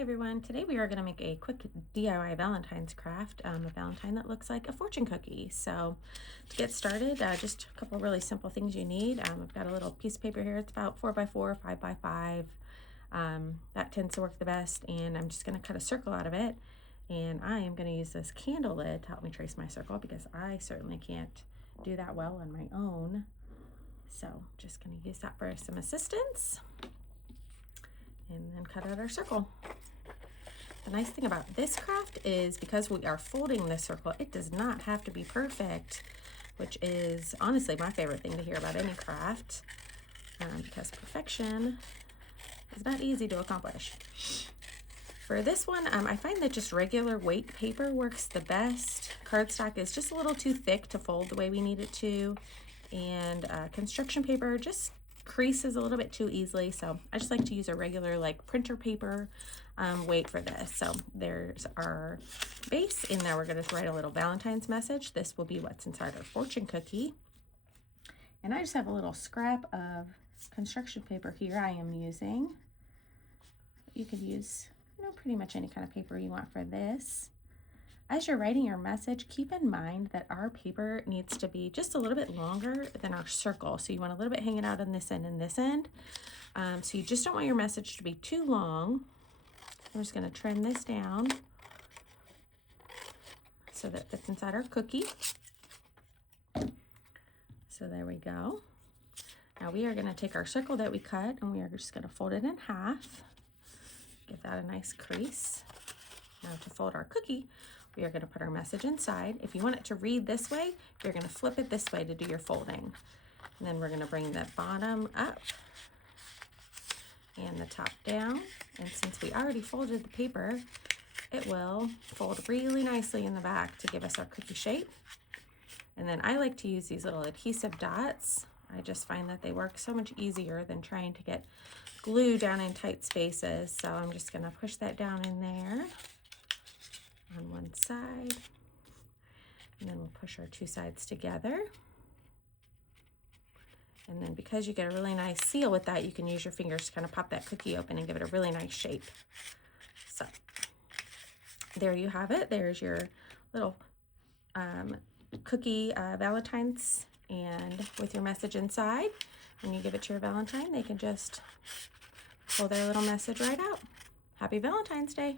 Hey everyone, today we are going to make a quick DIY Valentine's craft, a Valentine that looks like a fortune cookie. So to get started, just a couple really simple things you need. I've got a little piece of paper here. It's about 4x4, 5x5. That tends to work the best, and I'm just going to cut a circle out of it. And I am going to use this candle lid to help me trace my circle because I certainly can't do that well on my own. So just going to use that for some assistance and then cut out our circle. The nice thing about this craft is because we are folding this circle, it does not have to be perfect, which is honestly my favorite thing to hear about any craft, because perfection is not easy to accomplish. For this one, I find that just regular weight paper works the best. Cardstock is just a little too thick to fold the way we need it to, and construction paper just creases a little bit too easily, so I just like to use a regular like printer paper weight for this. So there's our base. In there we're going to write a little Valentine's message. This will be what's inside our fortune cookie. And I just have a little scrap of construction paper here I am using. You could use, pretty much any kind of paper you want for this. As you're writing your message, keep in mind that our paper needs to be just a little bit longer than our circle. So you want a little bit hanging out on this end and this end. So you just don't want your message to be too long. I'm just going to trim this down so that fits inside our cookie. So there we go. Now we are going to take our circle that we cut and we are just going to fold it in half. Give that a nice crease. Now to fold our cookie, we are going to put our message inside. If you want it to read this way, you're going to flip it this way to do your folding. And then we're going to bring the bottom up and the top down. And since we already folded the paper, it will fold really nicely in the back to give us our cookie shape. And then I like to use these little adhesive dots. I just find that they work so much easier than trying to get glue down in tight spaces. So I'm just going to push that down in there on one side. And then we'll push our two sides together. And then because you get a really nice seal with that, you can use your fingers to kind of pop that cookie open and give it a really nice shape. So there you have it. There's your little cookie Valentines, and with your message inside. When you give it to your Valentine, they can just pull their little message right out. Happy Valentine's Day.